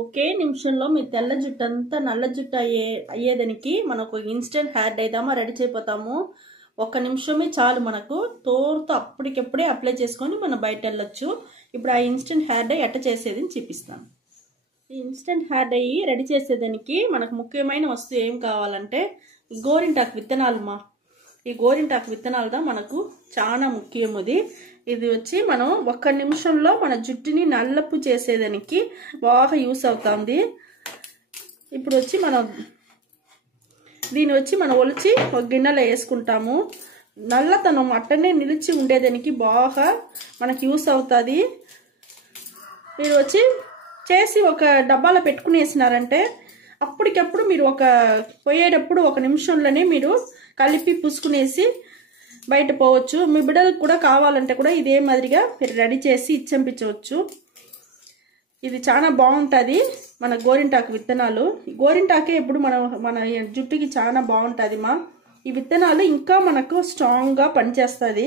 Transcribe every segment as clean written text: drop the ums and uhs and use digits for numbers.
ఒకే నిమిషంలో మీ తెల్ల జుట్టు అంతా నల్ల జుట్టు అయ్యేదానికి మనకు ఇన్స్టెంట్ హెయిర్ డై దామా రెడీ అయిపోతాము. ఒక్క నిమిషమే చాలు, మనకు తోరుతో అప్పటికప్పుడే అప్లై చేసుకొని మనం బయట వెళ్ళొచ్చు. ఇప్పుడు ఆ ఇన్స్టెంట్ హెయిర్ డై ఎట్ట చేసేది అని చూపిస్తాను. ఈ ఇన్స్టెంట్ హెయిర్ డై రెడీ చేసేదానికి మనకు ముఖ్యమైన వస్తువు ఏం కావాలంటే గోరింటాకు విత్తనాలు. ఈ గోరింటాకు విత్తనాలుదా మనకు చాలా ముఖ్యమది. ఇది వచ్చి మనం ఒక్క నిమిషంలో మన జుట్టుని నల్లపు చేసేదానికి బాగా యూస్ అవుతుంది. ఇప్పుడు వచ్చి దీన్ని వచ్చి మనం ఒలిచి ఒక గిన్నెలో వేసుకుంటాము. నల్లతనం అట్టనే నిలిచి ఉండేదానికి బాగా మనకి యూస్ అవుతుంది. మీరు వచ్చి చేసి ఒక డబ్బాలో పెట్టుకునేసినారంటే అప్పటికప్పుడు మీరు పోయేటప్పుడు ఒక నిమిషంలోనే మీరు కలిపి పుసుకునేసి బయట పోవచ్చు. మీ బిడ్డలకు కూడా కావాలంటే కూడా ఇదే మాదిరిగా మీరు రెడీ చేసి ఇచ్చంపించవచ్చు. ఇది చాలా బాగుంటుంది మన గోరింటాకు విత్తనాలు. గోరింటాకే ఇప్పుడు మన జుట్టుకి చాలా బాగుంటుంది. ఈ విత్తనాలు ఇంకా మనకు స్ట్రాంగ్గా పనిచేస్తుంది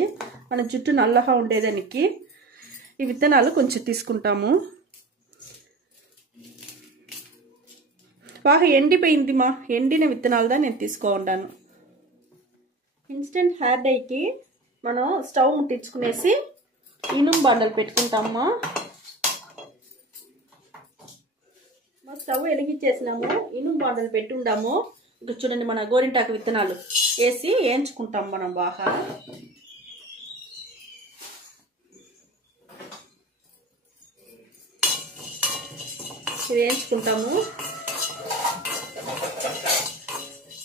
మన జుట్టు నల్లగా ఉండేదానికి. ఈ విత్తనాలు కొంచెం తీసుకుంటాము. బాగా ఎండిపోయింది ఎండిన విత్తనాలుదా నేను తీసుకుంటాను. ఇన్స్టెంట్ హెయిర్ డైకి మనం స్టవ్ ముట్టించుకునేసి ఇనుము బాండలు పెట్టుకుంటామా. స్టవ్ వెలిగించేసినాము, ఇనుము బాండలు పెట్టుండాము. ఇక్కడ చూడండి మన గోరింటాకు విత్తనాలు వేసి వేయించుకుంటాం. మనం బాగా వేయించుకుంటాము.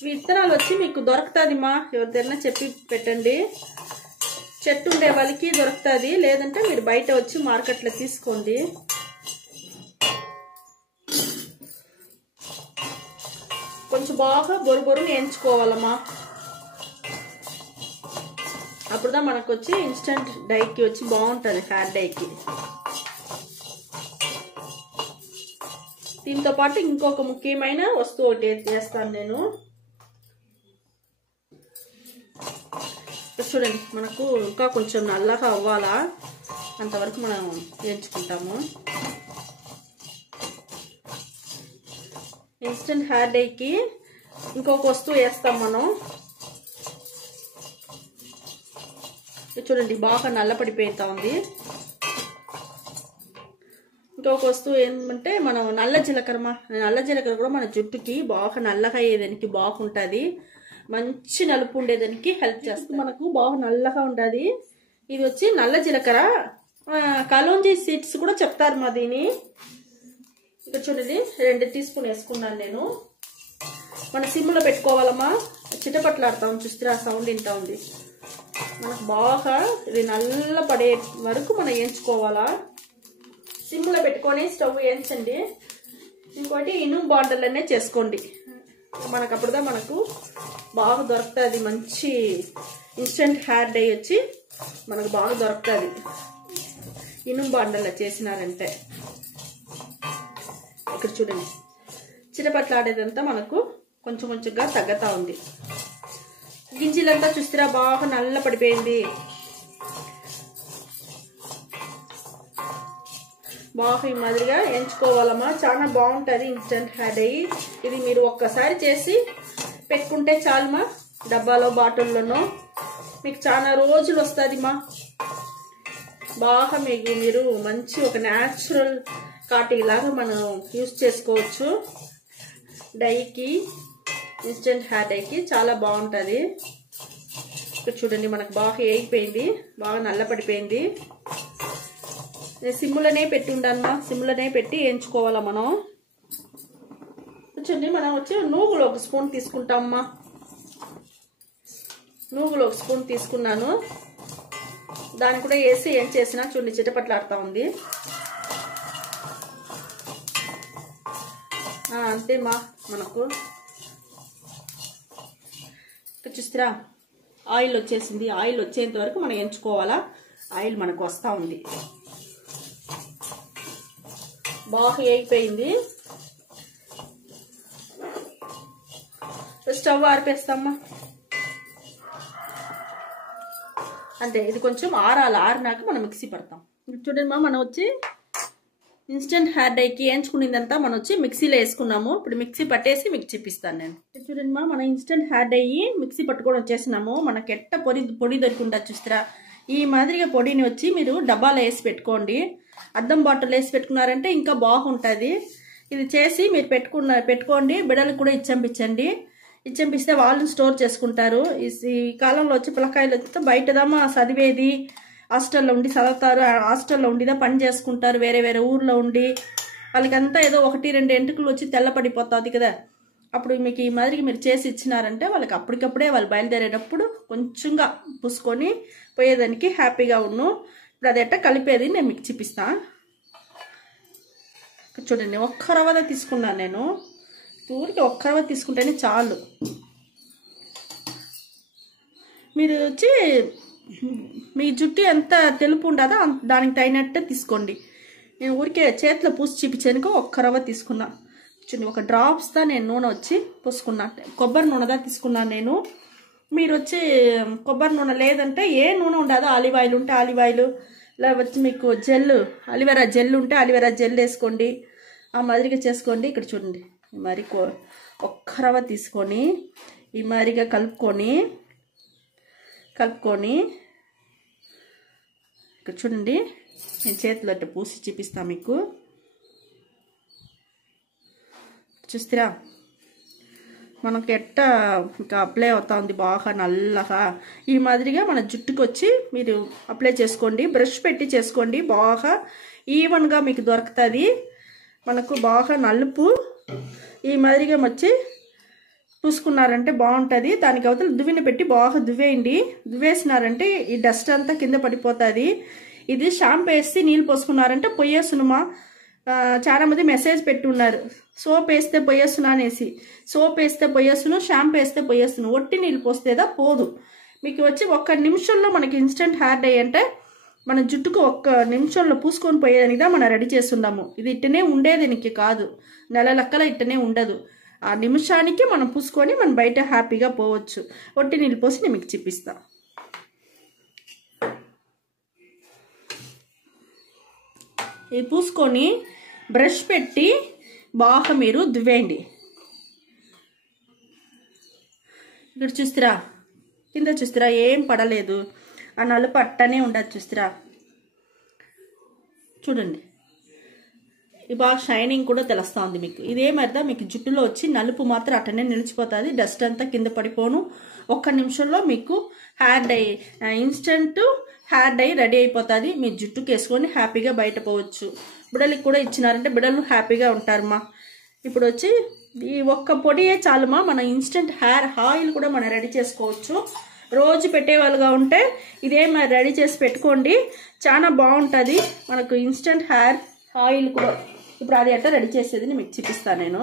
విత్తనాలు వచ్చి మీకు దొరుకుతుంది ఎవరిదైనా చెప్పి పెట్టండి. చెట్టు ఉండే వాళ్ళకి దొరుకుతుంది, లేదంటే మీరు బయట వచ్చి మార్కెట్లో తీసుకోండి. కొంచెం బాగా బొరుబొరుని వేయించుకోవాలమ్మా. అప్పుడుదా మనకు వచ్చి ఇన్స్టెంట్ డైకి వచ్చి బాగుంటుంది హెయిర్ డైకి. దీంతో పాటు ఇంకొక ముఖ్యమైన వస్తువు ఒకటి చేస్తాను నేను. చూడండి మనకు ఇంకా కొంచెం నల్లగా అవ్వాలా, అంతవరకు మనం వేయించుకుంటాము. ఇన్స్టెంట్ హెయిర్ డైకి ఇంకొక వస్తువు వేస్తాం మనం. చూడండి బాగా నల్లపడిపోతా ఉంది. ఇంకొక వస్తువు ఏంటంటే మనం నల్ల జీలకర్ర కూడా మన జుట్టుకి బాగా నల్లగా అయ్యేదానికి బాగుంటుంది. మంచి నలుపు ఉండేదానికి హెల్ప్ చేస్తుంది. మనకు బాగా నల్లగా ఉంటుంది. ఇది వచ్చి నల్ల జీలకర్ర, కలోంజీ సీడ్స్ కూడా చెప్తారు దీని. ఇక్కడ చూడండి 2 టీ స్పూన్ వేసుకున్నాను నేను. మన సిమ్లో పెట్టుకోవాలమ్మా. చిటపట్లాడుతాం చూస్తే ఆ సౌండ్ ఇంత ఉంది. మనకు బాగా ఇది నల్ల పడే వరకు మనం వేయించుకోవాలా. సిమ్లో పెట్టుకొని స్టవ్ వేయించండి. ఇంకోటి ఇనుము బాండలనే చేసుకోండి. మనకు అప్పుడుదా మనకు బాగా దొరుకుతుంది. మంచి ఇన్స్టెంట్ హెయిర్ డై వచ్చి మనకు బాగా దొరుకుతుంది ఇనుము బాండల్లో చేసినారంటే. ఇక్కడ చూడండి చిటపట్లాడేదంతా మనకు కొంచెం కొంచెంగా తగ్గుతా ఉంది. గింజలంతా చూస్తారా బాగా నల్ల పడిపోయింది. బాగా ఈ మాదిరిగా ఎంచుకోవాలమ్మా. చాలా బాగుంటుంది ఇన్స్టెంట్ హెయిర్ డై. ఇది మీరు ఒక్కసారి చేసి పెట్టుకుంటే చాలుమా. డబ్బాలో బాటిల్లోనో మీకు చాలా రోజులు వస్తుంది. బాగా మీరు మంచి ఒక న్యాచురల్ కాటి లాగా మనం యూస్ చేసుకోవచ్చు. డైకి ఇన్స్టెంట్ హెయిర్ డైకి చాలా బాగుంటుంది. ఇక్కడ చూడండి మనకు బాగా వేగిపోయింది, బాగా నల్ల పడిపోయింది. సిమ్లోనే పెట్టి ఉండమ్మా. సిమ్లోనే పెట్టి వేయించుకోవాలా మనం. చూడండి మనం వచ్చి నూగులు 1 స్పూన్ తీసుకుంటామమ్మా. నూగులు 1 స్పూన్ తీసుకున్నాను. దాన్ని కూడా వేసి ఏం చేసినా చూడండి చిటపట్లాడుతూ ఉంది. అంతేమా మనకు. చూస్తారా ఆయిల్ వచ్చేసింది. ఆయిల్ వచ్చేంత వరకు మనం ఎంచుకోవాలా. ఆయిల్ మనకు వస్తూ ఉంది. బాగా వేగిపోయింది. స్టవ్ ఆర్పేస్తామా. అంటే ఇది కొంచెం ఆరాలి. ఆరినాక మనం మిక్సీ పడతాం. చూడండి మనం వచ్చి ఇన్స్టెంట్ హెయిర్ డైకి వేయించుకునేదంతా మనం వచ్చి మిక్సీలో వేసుకున్నాము. ఇప్పుడు మిక్సీ పట్టేసి మీకు చూపిస్తాను నేను. చూడండి మా, మన ఇన్స్టెంట్ హెయిర్ డై మిక్సీ పట్టుకొని వచ్చేసినాము. మనకి ఎట్ట పొడి దొరుకుంటా చూస్తారా, ఈ మాదిరిగా పొడిని వచ్చి మీరు డబ్బాలో వేసి పెట్టుకోండి. అద్దం బాటిల్ వేసి పెట్టుకున్నారంటే ఇంకా బాగుంటుంది. ఇది చేసి మీరు పెట్టుకోండి. బిడ్డలకు కూడా ఇచ్చేపిస్తే వాళ్ళు స్టోర్ చేసుకుంటారు. ఈ కాలంలో వచ్చి పిల్లకాయలు వచ్చి బయటదామా చదివేది, హాస్టల్లో ఉండి చదువుతారు, హాస్టల్లో ఉండిదా పని చేసుకుంటారు, వేరే వేరే ఊర్లో ఉండి వాళ్ళకంతా ఏదో 1-2 ఎంటుకలు వచ్చి తెల్లపడిపోతుంది కదా. అప్పుడు మీకు ఈ మాదిరికి మీరు చేసి ఇచ్చినారంటే వాళ్ళకి అప్పటికప్పుడే వాళ్ళు బయలుదేరేటప్పుడు కొంచెంగా పూసుకొని పోయేదానికి హ్యాపీగా ఉన్ను. ఇప్పుడు అది ఎట్ట కలిపేది నేను మీకు చూపిస్తాను. చూడండి, 1 రవ్వ తీసుకున్నాను నేను. ఊరికి 1 రవ్వ తీసుకుంటేనే చాలు. మీరు వచ్చి మీ జుట్టు ఎంత తెలుపు ఉండదో దానికి తగినట్టే తీసుకోండి. నేను ఊరికే చేతిలో పూసి చూపించానుకో 1 రవ్వ తీసుకున్నా. చూడండి, 1 డ్రాప్స్దా నేను నూనె వచ్చి పూసుకున్నా. కొబ్బరి నూనెదా తీసుకున్నాను నేను. మీరు వచ్చి కొబ్బరి నూనె లేదంటే ఏ నూనె ఉండదో, ఆలివ్ ఆయిల్ ఉంటే ఆలివ్ ఆయిల్, లేకపోతే మీకు అలివెరా జెల్ ఉంటే అలివెరా జెల్ వేసుకోండి. ఆ మాదిరిగా చేసుకోండి. ఇక్కడ చూడండి, ఈ మరి 1 రవ్వ తీసుకొని ఈ మాదిరిగా కలుపుకొని ఇక్కడ చూడండి, నేను చేతిలో అట్ట పూసి చూపిస్తాను మీకు. చూస్తారా మనకి ఎట్ట ఇంకా అప్లై అవుతా ఉంది బాగా నల్లగా. ఈ మాదిరిగా మన జుట్టుకు వచ్చి మీరు అప్లై చేసుకోండి. బ్రష్ పెట్టి చేసుకోండి, బాగా ఈవెన్గా మీకు దొరుకుతుంది. మనకు బాగా నలుపు ఈ మాదిరిగా వచ్చి పూసుకున్నారంటే బాగుంటుంది. దానికి అవతల దువ్విని పెట్టి బాగా దువ్వేసినారంటే ఈ డస్ట్ అంతా కింద పడిపోతుంది. ఇది షాంపూ వేసి నీళ్ళు పోసుకున్నారంటే పొయ్యేసునుమా. చాలా మంది మెసేజ్ పెట్టున్నారు, సోప్ వేస్తే పొయ్యేసును అనేసి. సోప్ వేస్తే పొయ్యేసును, షాంపూ వేస్తే పొయ్యేసును, ఒట్టి నీళ్ళు పోస్తేదా పోదు. మీకు వచ్చి 1 నిమిషంలో మనకి ఇన్స్టెంట్ హెయిర్ డై అంటే మన జుట్టుకు 1 నిమిషంలో పూసుకొని పోయేదానిదా మనం రెడీ చేస్తున్నాము. ఇది ఇట్టనే ఉండేదానికి కాదు, నెల లెక్కల ఇట్టనే ఉండదు. ఆ నిమిషానికి మనం పూసుకొని మనం బయట హ్యాపీగా పోవచ్చు. ఒట్టి నీళ్ళు పోసి నేను మీకు చూపిస్తా. ఇది పూసుకొని బ్రష్ పెట్టి బాగా మీరు దువ్వేయండి. ఇక్కడ చూస్తారా, కింద చూస్తారా ఏం పడలేదు, ఆ నలుపు అట్టనే ఉండదు. చూస్తారా, చూడండి, ఇది బాగా షైనింగ్ కూడా తెలుస్తూ ఉంది మీకు. ఇదేమర్థం మీకు జుట్టులో వచ్చి నలుపు మాత్రం అట్టనే నిలిచిపోతుంది, డస్ట్ అంతా కింద పడిపోను. 1 నిమిషంలో మీకు hair dye instant hair dye ready అయిపోతుంది. మీ జుట్టుకు వేసుకొని హ్యాపీగా బయట పోవచ్చు. బిడ్డలకి కూడా ఇచ్చినారంటే బిడ్డలు హ్యాపీగా ఉంటారమ్మా. ఇప్పుడు వచ్చి ఈ 1 పొడియే చాలుమా, మన ఇన్స్టెంట్ హెయిర్ ఆయిల్ కూడా మనం రెడీ చేసుకోవచ్చు. రోజు పెట్టేవాళ్ళుగా ఉంటే ఇదే మరి రెడీ చేసి పెట్టుకోండి, చాలా బాగుంటుంది మనకు ఇన్స్టెంట్ హెయిర్ ఆయిల్ కూడా. ఇప్పుడు అది ఎట్లా రెడీ చేసేది మీకు చూపిస్తాను నేను.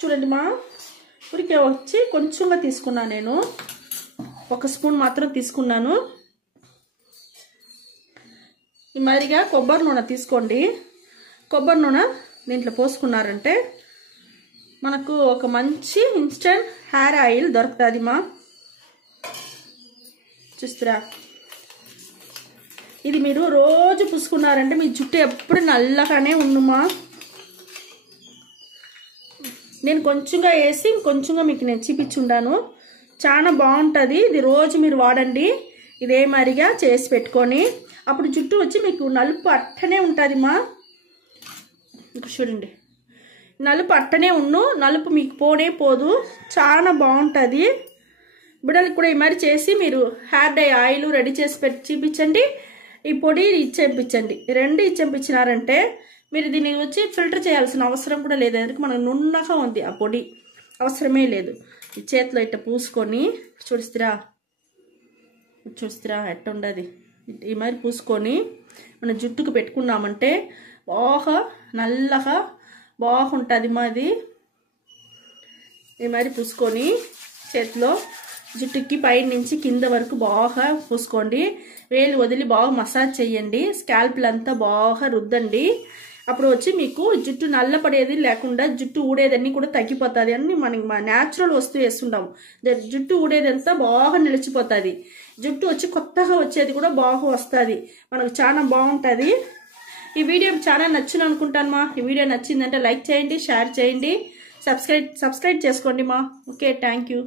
చూడండి మా, ఊరికే వచ్చి కొంచెంగా తీసుకున్నాను నేను, 1 స్పూన్ మాత్రం తీసుకున్నాను. ఈ మాదిరిగా కొబ్బరి నూనె తీసుకోండి. కొబ్బరి నూనె దీంట్లో పోసుకున్నారంటే మనకు ఒక మంచి ఇన్స్టెంట్ హెయిర్ ఆయిల్ దొరుకుతుంది మా. చూస్తారా, ఇది మీరు రోజు పూసుకున్నారంటే మీ జుట్టు ఎప్పుడు నల్లగానే ఉండుమా. నేను కొంచెంగా వేసి కొంచెంగా మీకు నేను చూపించుండాను, చాలా బాగుంటుంది. ఇది రోజు మీరు వాడండి, ఇదే మాదిరిగా చేసి పెట్టుకొని. అప్పుడు జుట్టు వచ్చి మీకు నలుపు అట్టనే ఉంటుంది మా. చూడండి, నలుపు అట్టనే నలుపు మీకు పోనే పోదు, చాలా బాగుంటుంది. బిడ్డలకు కూడా ఈ మరి చేసి మీరు హెయిర్ డై ఆయిల్ రెడీ చేసి చూపించండి, ఈ పొడి ఇచ్చేపించండి. 2 ఇచ్చేపించినారంటే మీరు దీన్ని వచ్చి ఫిల్టర్ చేయాల్సిన అవసరం కూడా లేదు. ఎందుకు మనకు నున్నగా ఉంది, ఆ పొడి అవసరమే లేదు. ఈ చేతిలో ఇట్ట పూసుకొని చూస్తారా ఎట్ట ఉండదు. ఈ మరి పూసుకొని మన జుట్టుకు పెట్టుకున్నామంటే బాగా నల్లగా బాగుంటుంది మాది. ఈ మరి పూసుకొని చేతిలో జుట్టుకి పై నుంచి కింద వరకు బాగా పూసుకోండి. వేలు వదిలి బాగా మసాజ్ చేయండి, స్కాల్ప్లు అంతా బాగా రుద్దండి. అప్పుడు వచ్చి మీకు జుట్టు నల్లపడేది లేకుండా జుట్టు ఊడేదన్నీ కూడా తగ్గిపోతుంది. అన్ని మనకి న్యాచురల్ వస్తువు వేస్తుంటాము, జుట్టు ఊడేదంతా బాగా నిలిచిపోతుంది. జుట్టు వచ్చి కొత్తగా వచ్చేది కూడా బాగా వస్తుంది, మనకు చాలా బాగుంటుంది. ఈ వీడియో చాలా నచ్చింది అనుకుంటాను మా. ఈ వీడియో నచ్చిందంటే లైక్ చేయండి, షేర్ చేయండి, సబ్స్క్రైబ్ చేసుకోండి మా. Okay, thank you.